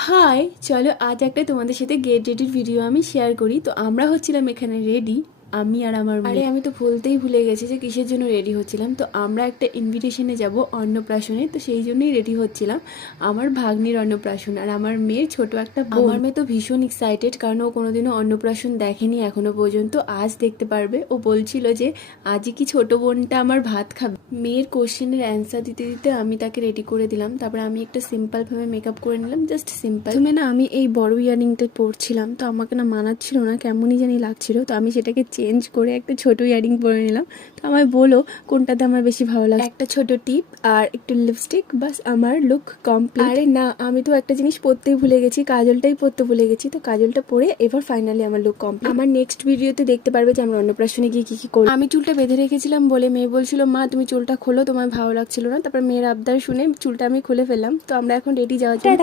High, চলো আজ একটা তোমাদের সাথে গেট রেডির ভিডিও আমি শেয়ার করি। তো আমরা হচ্ছিলাম এখানে রেডি, আমি আর আমার মেয়ে। আমি তো বলতেই ভুলে গেছি যে কিসের জন্য রেডি হচ্ছিলাম। তো আমরা একটা ইনভিটেশনে যাব অন্নপ্রাশনে, তো সেই জন্যই রেডি হচ্ছিলাম। আমার ভাগ্নির অন্নপ্রাশন আর আমার মেয়ের ছোট একটা বোন। আমার মেয়ে তো ভীষণ এক্সাইটেড, কারণ ও কোনোদিনও অন্নপ্রাশন দেখেনি এখনো পর্যন্ত, আজ দেখতে পারবে। ও বলছিল যে আজই কি ছোট বোনটা আমার ভাত খাবে। মেয়ের কোশ্চেনের অ্যান্সার দিতে দিতে আমি তাকে রেডি করে দিলাম। তারপরে আমি একটা সিম্পলভাবে মেকআপ করে নিলাম, জাস্ট সিম্পল। তুমি না, আমি এই বড় ইয়ারিংটা পরছিলাম, তো আমাকে না মানাচ্ছিল না, কেমনই জানি লাগছিল। তো আমি সেটাকে চেঞ্জ করে একটা ছোট ইয়ারিং পরে নিলাম। তো আমায় বলো কোনটাতে আমার বেশি ভালো লাগে। একটা ছোট টিপ আর একটু লিপস্টিক, বাস আমার লুক কমপ্লিট। আরে না, আমি তো একটা জিনিস পরতেই ভুলে গেছি, কাজলটাই পরতে ভুলে গেছি। তো কাজলটা পরে এবার ফাইনালি আমার লুক কমপ্লিট। আমার নেক্সট ভিডিওতে দেখতে পারবে যে আমরা অন্নপ্রাশনে গিয়ে কি কি করি। আমি চুলটা বেঁধে রেখেছিলাম বলে মেয়ে বলছিল মা তুমি চুলটা খোলো, তোমার ভালো লাগছিল না। তারপর মেয়ের আবদার শুনে চুলটা আমি খুলে ফেললাম। তো আমরা এখন রেডি যাওয়ার জন্য।